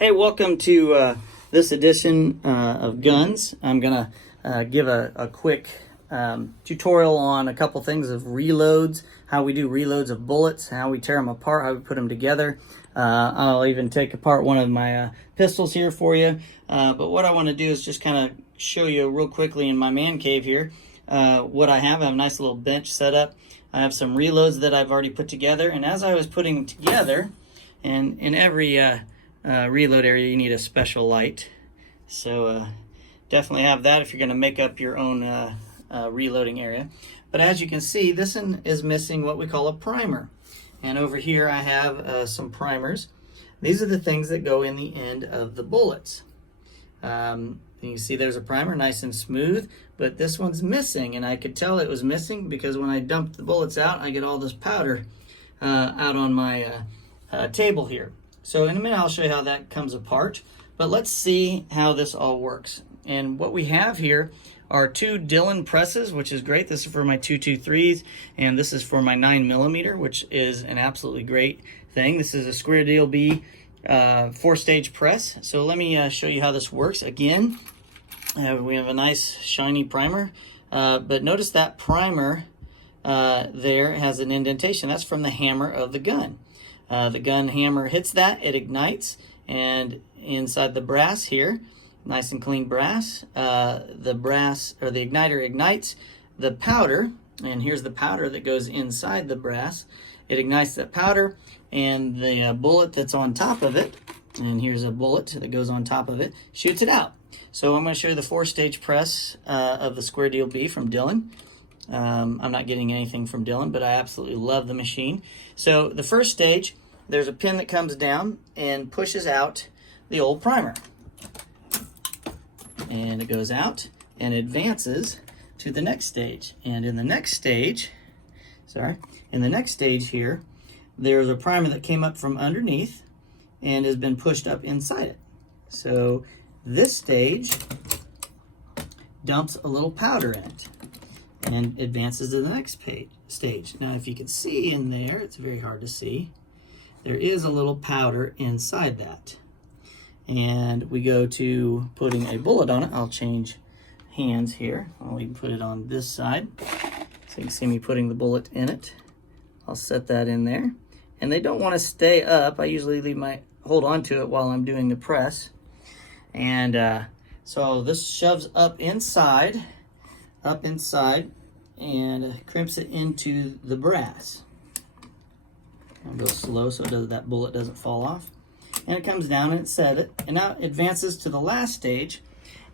Hey, welcome to this edition of Guns. I'm going to give a quick tutorial on a couple things of reloads, how we do reloads of bullets, how we tear them apart, how we put them together. I'll even take apart one of my pistols here for you. But what I want to do is just kind of show you real quickly in my man cave here what I have. I have a nice little bench set up. I have some reloads that I've already put together. And as I was putting them together, and in every reload area you need a special light, so definitely have that if you're going to make up your own reloading area. But as you can see, this one is missing what we call a primer, and over here I have some primers. These are the things that go in the end of the bullets. You can see there's a primer, nice and smooth, but this one's missing, and I could tell it was missing because when I dumped the bullets out, I get all this powder out on my table here. So in a minute I'll show you how that comes apart, but let's see how this all works. And what we have here are two Dillon presses, which is great. This is for my 223s, and this is for my 9mm, which is an absolutely great thing. This is a Square Deal B 4-stage press. So let me show you how this works. Again, we have a nice shiny primer, but notice that primer there has an indentation. That's from the hammer of the gun. The gun hammer hits that, it ignites, and inside the brass here, nice and clean brass, the brass or the igniter ignites the powder, and here's the powder that goes inside the brass. It ignites that powder, and the bullet that's on top of it, and here's a bullet that goes on top of it, shoots it out. So I'm going to show you the 4-stage press of the Square Deal B from Dillon. I'm not getting anything from Dillon, but I absolutely love the machine. So the first stage, there's a pin that comes down and pushes out the old primer. And it goes out and advances to the next stage. And in the next stage, here, there's a primer that came up from underneath and has been pushed up inside it. So this stage dumps a little powder in it and advances to the next stage. Now, if you can see in there, it's very hard to see, there is a little powder inside that. And we go to putting a bullet on it. I'll change hands here. I'll even put it on this side so you can see me putting the bullet in it. I'll set that in there. And they don't want to stay up. I usually hold on to it while I'm doing the press. And so this shoves up inside, and crimps it into the brass. I'll go slow so that bullet doesn't fall off. And it comes down and it's set it. And now it advances to the last stage.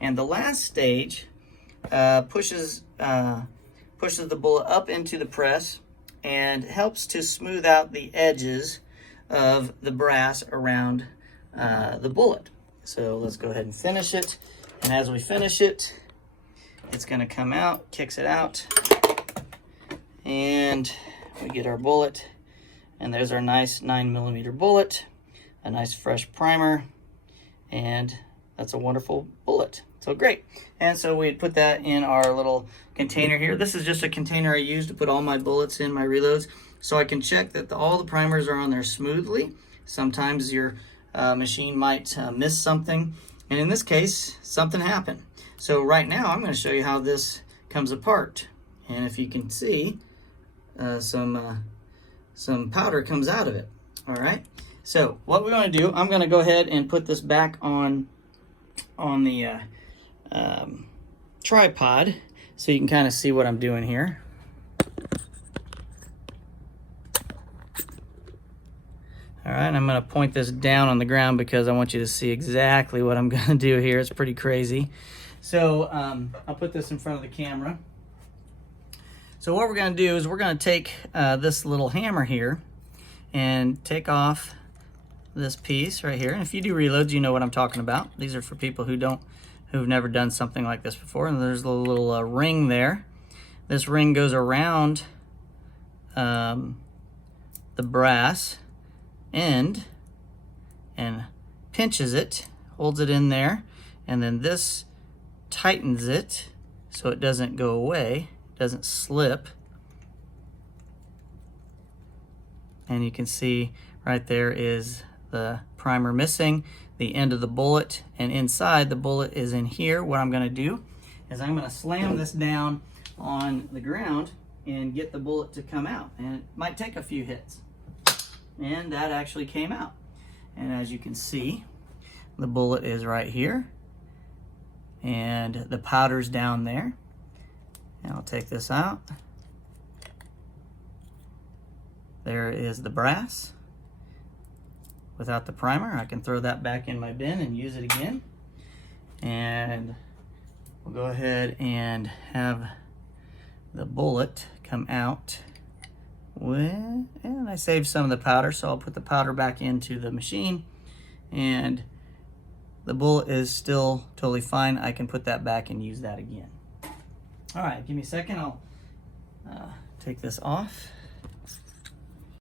And the last stage pushes the bullet up into the press and helps to smooth out the edges of the brass around the bullet. So let's go ahead and finish it. And as we finish it, it's going to come out, kicks it out, and we get our bullet. And there's our nice 9mm bullet, a nice fresh primer, and that's a wonderful bullet. So great. And so we put that in our little container here. This is just a container I use to put all my bullets in, my reloads, so I can check that all the primers are on there smoothly. Sometimes your machine might miss something, and in this case, something happened. So right now, I'm going to show you how this comes apart. And if you can see, some powder comes out of it. All right. So what we're going to do, I'm going to go ahead and put this back on the tripod so you can kind of see what I'm doing here. All right, I'm going to point this down on the ground because I want you to see exactly what I'm going to do here. It's pretty crazy. So I'll put this in front of the camera. So what we're going to do is we're going to take this little hammer here and take off this piece right here. And if you do reloads, you know what I'm talking about. These are for people who've never done something like this before. And there's a little ring there. This ring goes around the brass end and pinches it, holds it in there, and then this tightens it so it doesn't go away, doesn't slip. And you can see right there is the primer missing, the end of the bullet, and inside the bullet is in here. What I'm gonna do is I'm gonna slam this down on the ground and get the bullet to come out. And it might take a few hits. And that actually came out. And as you can see, the bullet is right here. And the powder's down there. And I'll take this out. There is the brass. Without the primer, I can throw that back in my bin and use it again. And we'll go ahead and have the bullet come out with, and I saved some of the powder, so I'll put the powder back into the machine, and the bullet is still totally fine. I can put that back and use that again. All right, give me a second. I'll take this off.